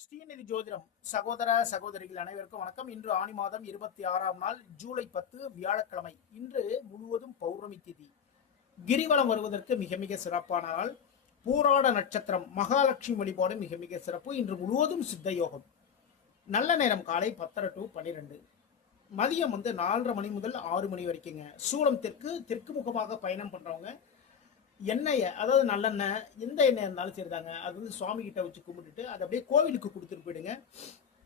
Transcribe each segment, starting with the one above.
ஸ்ரீநிதி ஜோதிடம் சகோதர சகோதரிகள் அனைவருக்கும் வணக்கம். இன்று ஆனி மாதம் 26ஆம் நாள் ஜூலை 10 வியாழக்கிழமை. இன்று முழுவதும் பௌர்ணமி திதி. கிரிவலம் வருவதற்கு மிக மிக சிறப்பான நாள். பூராட நட்சத்திரம், மகாலட்சுமி வழிபாடு மிக மிக சிறப்பு. இன்று முழுவதும் சித்த யோகம். நல்ல நேரம் காலை 10 to 12, மதியம் 4:30 மணி முதல் 6 மணி வரைக்குங்க. சூளம் தெற்கு முகமாக பயணம் பண்றவங்க எண்ணெயை, அதாவது நல்லெண்ணெய், எந்த எண்ணெய் இருந்தாலும் சரிதாங்க, அது சுவாமி கிட்ட வச்சு கும்பிட்டுட்டு அதை அப்படியே கோவிலுக்கு கொடுத்துட்டு போயிடுங்க.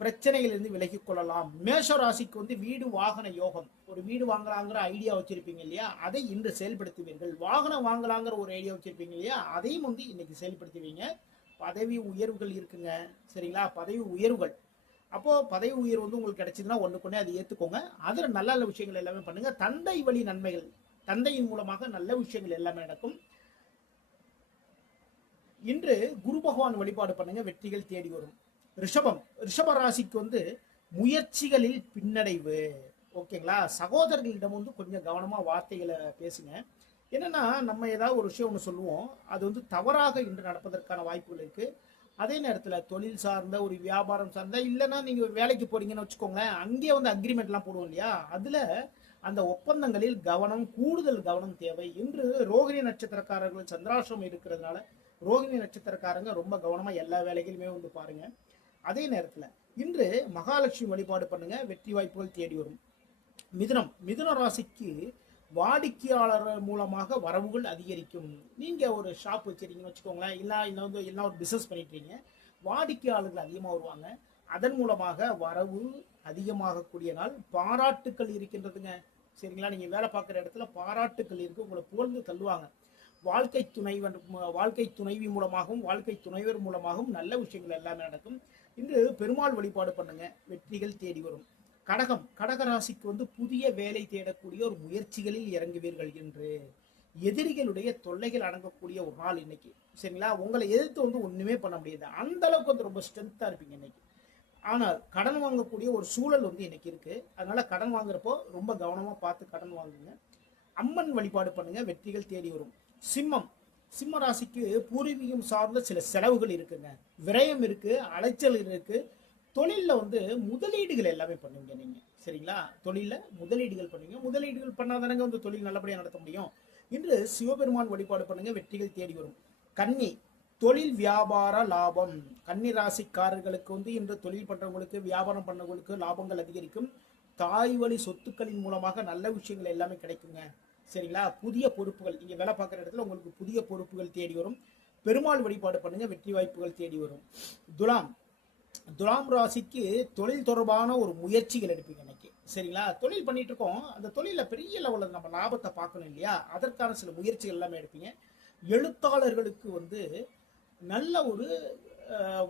பிரச்சனைகளிலிருந்து விலகி கொள்ளலாம். மேஷ ராசிக்கு வீடு வாகன யோகம். ஒரு வீடு வாங்கலாங்கிற ஐடியா வச்சிருப்பீங்க இல்லையா, அதை இன்று செயல்படுத்துவீர்கள். வாகனம் வாங்கலாங்கிற ஒரு ஐடியா வச்சிருப்பீங்க இல்லையா, அதையும் இன்னைக்கு செயல்படுத்துவீங்க. பதவி உயர்வுகள் இருக்குங்க, சரிங்களா? பதவி உயர்வுகள். அப்போ பதவி உயர்வு உங்களுக்கு கிடைச்சதுன்னா ஒண்ணுக்குன்னே அதை ஏத்துக்கோங்க. அதுல நல்ல நல்ல விஷயங்கள் எல்லாமே பண்ணுங்க. தந்தை வழி நன்மைகள், தந்தையின் மூலமாக நல்ல விஷயங்கள் எல்லாமே நடக்கும். இன்று குரு பகவான் வழிபாடு பண்ணுங்க, வெற்றிகள் தேடி வரும். ரிஷப ராசிக்கு முயற்சிகளில் பின்னடைவு. ஓகேங்களா? சகோதரர்களிடம் கொஞ்சம் கவனமா வார்த்தைகளை பேசுங்க. என்னன்னா, நம்ம ஏதாவது ஒரு விஷயம் ஒன்று சொல்லுவோம், அது தவறாக இன்று நடப்பதற்கான வாய்ப்புகள் இருக்கு. அதே நேரத்தில் தொழில் சார்ந்த, ஒரு வியாபாரம் சார்ந்த, இல்லைன்னா நீங்க வேலைக்கு போறீங்கன்னு வச்சுக்கோங்களேன், அங்கேயே அக்ரிமெண்ட்லாம் போடுவோம் இல்லையா, அதுல அந்த ஒப்பந்தங்களில் கூடுதல் கவனம் தேவை. இன்று ரோகிணி நட்சத்திரக்காரர்கள் சந்திராசிரமம் இருக்கிறதுனால ரோகிணி நட்சத்திரக்காரங்க ரொம்ப கவனமா எல்லா வேலைகளுமே பாருங்க. அதே நேரத்துல இன்று மகாலட்சுமி வழிபாடு பண்ணுங்க, வெற்றி வாய்ப்புகள் தேடி வரும். மிதுன ராசிக்கு வாடிக்கையாளர் மூலமாக வரவுகள் அதிகரிக்கும். நீங்க ஒரு ஷாப் வச்சிருக்கீங்கன்னு வச்சுக்கோங்களேன், இல்ல ஒரு பிசினஸ் பண்ணிட்டு வாடிக்கையாளர்கள் அதிகமாக வருவாங்க. அதன் மூலமாக வரவு அதிகமாகக்கூடிய நாள். பாராட்டுக்கள் இருக்கின்றதுங்க, சரிங்களா? நீங்க வேலை பார்க்குற இடத்துல பாராட்டுக்கள் இருக்கு, உங்களை புகழ்ந்து தள்ளுவாங்க. வாழ்க்கை துணைவி மூலமாகவும் வாழ்க்கை துணைவர் மூலமாகவும் நல்ல விஷயங்கள் எல்லாமே நடக்கும். இன்று பெருமாள் வழிபாடு பண்ணுங்க, வெற்றிகள் தேடி வரும். கடகராசிக்கு புதிய வேலை தேடக்கூடிய ஒரு முயற்சிகளில் இறங்குவீர்கள். என்று எதிரிகளுடைய தொல்லைகள் அடங்கக்கூடிய ஒரு நாள் இன்னைக்கு, சரிங்களா? உங்களை எதிர்த்து ஒண்ணுமே பண்ண முடியாது, அந்த அளவுக்கு ரொம்ப ஸ்ட்ரென்த்தா இருப்பீங்க இன்னைக்கு. ஆனால் கடன் வாங்கக்கூடிய ஒரு சூழல் இன்னைக்கு இருக்கு. அதனால கடன் வாங்குறப்போ ரொம்ப கவனமா பார்த்து கடன் வாங்குங்க. அம்மன் வழிபாடு பண்ணுங்க, வெற்றிகள் தேடி வரும். சிம்ம ராசிக்கு பூர்வீகம் சார்ந்த சில செலவுகள் இருக்குங்க, விரயம் இருக்கு, அலைச்சல் இருக்கு. தொழில முதலீடுகள் எல்லாமே பண்ணுவீங்க நீங்க, சரிங்களா? தொழில முதலீடுகள் பண்ணுவீங்க. முதலீடுகள் பண்ணாதானங்க தொழில் நல்லபடியா நடத்த முடியும். இன்று சிவபெருமான் வழிபாடு பண்ணுங்க, வெற்றிகள் தேடி வரும். கன்னி, தொழில் வியாபார லாபம். கன்னி ராசிக்காரர்களுக்கு இன்று தொழில் பண்றவங்களுக்கு, வியாபாரம் பண்ணவங்களுக்கு லாபங்கள் அதிகரிக்கும். தாய் வழி சொத்துக்களின் மூலமாக நல்ல விஷயங்கள் எல்லாமே கிடைக்குங்க, சரிங்களா? புதிய பொறுப்புகள், நீங்க வேலை பார்க்குற இடத்துல உங்களுக்கு புதிய பொறுப்புகள் தேடி வரும். பெருமாள் வழிபாடு பண்ணுங்க, வெற்றி வாய்ப்புகள் தேடி வரும். துலாம் ராசிக்கு தொழில் தொடர்பான ஒரு முயற்சிகள் எடுப்பீங்க இன்னைக்கு, சரிங்களா? தொழில் பண்ணிட்டு இருக்கோம், அந்த தொழில பெரிய லெவலில் நம்ம லாபத்தை பார்க்கணும் இல்லையா, அதற்கான சில முயற்சிகள் எல்லாமே எடுப்பீங்க. எழுத்தாளர்களுக்கு நல்ல ஒரு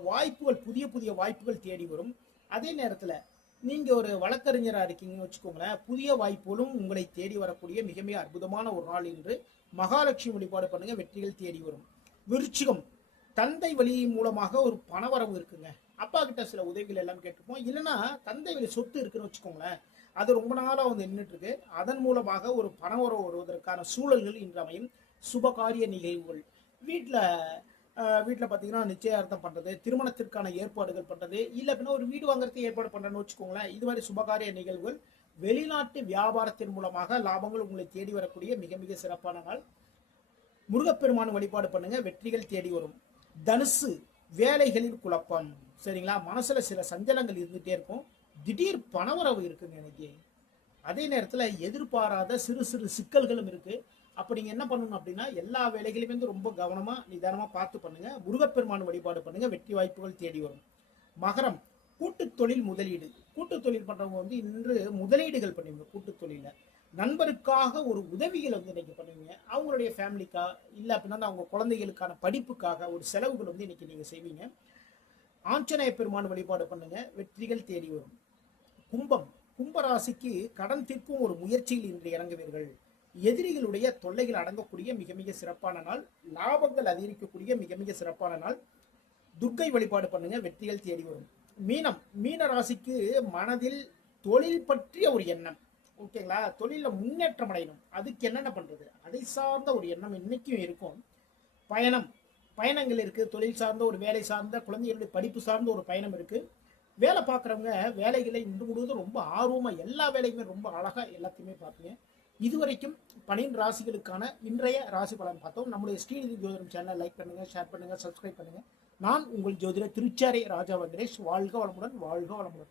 வாய்ப்புகள், புதிய புதிய வாய்ப்புகள் தேடி வரும். அதே நேரத்தில் நீங்க ஒரு வழக்கறிஞராக இருக்கீங்கன்னு வச்சுக்கோங்களேன், புதிய வாய்ப்புகளும் உங்களை தேடி வரக்கூடிய மிக மிக அற்புதமான ஒரு நாள். என்று மகாலட்சுமி வழிபாடு பண்ணுங்க, வெற்றிகள் தேடி வரும். விருச்சிகம், தந்தை வழி மூலமாக ஒரு பணவரவு இருக்குங்க. அப்பா கிட்ட சில உதவிகள் எல்லாம் கேட்டுப்போம். இல்லைன்னா தந்தை வழி சொத்து இருக்குன்னு வச்சுக்கோங்களேன், அது ரொம்ப நாளா நின்றுட்டு இருக்கு. அதன் மூலமாக ஒரு பணவரவு வருவதற்கான சூழல்கள் இன்று அமையும். சுபகாரிய நிகழ்வுகள், வீட்டில் பார்த்தீங்கன்னா நிச்சயார்த்தம் பண்ணுறது, திருமணத்திற்கான ஏற்பாடுகள் பண்ணுறது, இல்லை அப்படின்னா ஒரு வீடு வாங்குறதுக்கு ஏற்பாடு பண்ணுறேன்னு வச்சுக்கோங்களேன். இது மாதிரி சுபகாரிய நிகழ்வுகள். வெளிநாட்டு வியாபாரத்தின் மூலமாக லாபங்கள் உங்களை தேடி வரக்கூடிய மிக மிக சிறப்பான நாள். முருகப்பெருமான் வழிபாடு பண்ணுங்க, வெற்றிகள் தேடி வரும். தனுசு, வேலைகளில் குழப்பம், சரிங்களா? மனசுல சில சஞ்சலங்கள் இருந்துகிட்டே இருக்கும். திடீர் பணவரவு இருக்குங்க இன்னைக்கு. அதே நேரத்தில் எதிர்பாராத சிறு சிறு சிக்கல்களும் இருக்கு. அப்ப நீங்க என்ன பண்ணணும் அப்படின்னா, எல்லா வேலைகளையுமே ரொம்ப கவனமா நிதானமா பார்த்து பண்ணுங்க. முருகப்பெருமான் வழிபாடு பண்ணுங்க, வெற்றி வாய்ப்புகள் தேடி வரும். மகரம், கூட்டு தொழில் முதலீடு. கூட்டு தொழில் பண்றவங்க இன்று முதலீடுகள் பண்ணுவீங்க. கூட்டு தொழில நண்பருக்காக ஒரு உதவிகள் இன்னைக்கு பண்ணுவீங்க. அவங்களுடைய ஃபேமிலிக்கா, இல்லை அப்படின்னா அவங்க குழந்தைகளுக்கான படிப்புக்காக ஒரு செலவுகள் இன்னைக்கு நீங்க செய்வீங்க. ஆஞ்சநேய பெருமான் வழிபாடு பண்ணுங்க, வெற்றிகள் தேடி வரும். கும்பராசிக்கு கடன் தீர்க்கும் ஒரு முயற்சியில் இன்று இறங்குவீர்கள். எதிரிகளுடைய தொல்லைகள் அடங்கக்கூடிய மிக மிக சிறப்பான நாள். லாபங்கள் அதிகரிக்கக்கூடிய மிக மிக சிறப்பான நாள். துர்க்கை வழிபாடு பண்ணுங்க, வெற்றிகள் தேடி வரும். மீன ராசிக்கு மனதில் தொழில் பற்றிய ஒரு எண்ணம், ஓகேங்களா? தொழில முன்னேற்றம் அடையணும், அதுக்கு என்னென்ன பண்றது, அதை சார்ந்த ஒரு எண்ணம் இன்னைக்கும் இருக்கும். பயணம், பயணங்கள் இருக்கு. தொழில் சார்ந்த ஒரு வேலை சார்ந்த குழந்தைகளுடைய படிப்பு சார்ந்த ஒரு பயணம் இருக்கு. வேலை பார்க்குறவங்க வேலைகளை இன்று முழுவதும் ரொம்ப ஆர்வமா எல்லா வேலையுமே ரொம்ப அழகா எல்லாத்தையுமே பார்ப்பீங்க. இதுவரைக்கும் 12 ராசிகளுக்கான இன்றைய ராசி பலன் பார்த்தோம். நம்முடைய ஸ்ரீநிதி ஜோதிடம் சேனலை லைக் பண்ணுங்க, ஷேர் பண்ணுங்க, சப்ஸ்கிரைப் பண்ணுங்க. நான் உங்கள் ஜோதிடர் திருச்சாரை ராஜா வெங்கடேஷ். வாழ்க வளமுடன், வாழ்க வளமுடன்.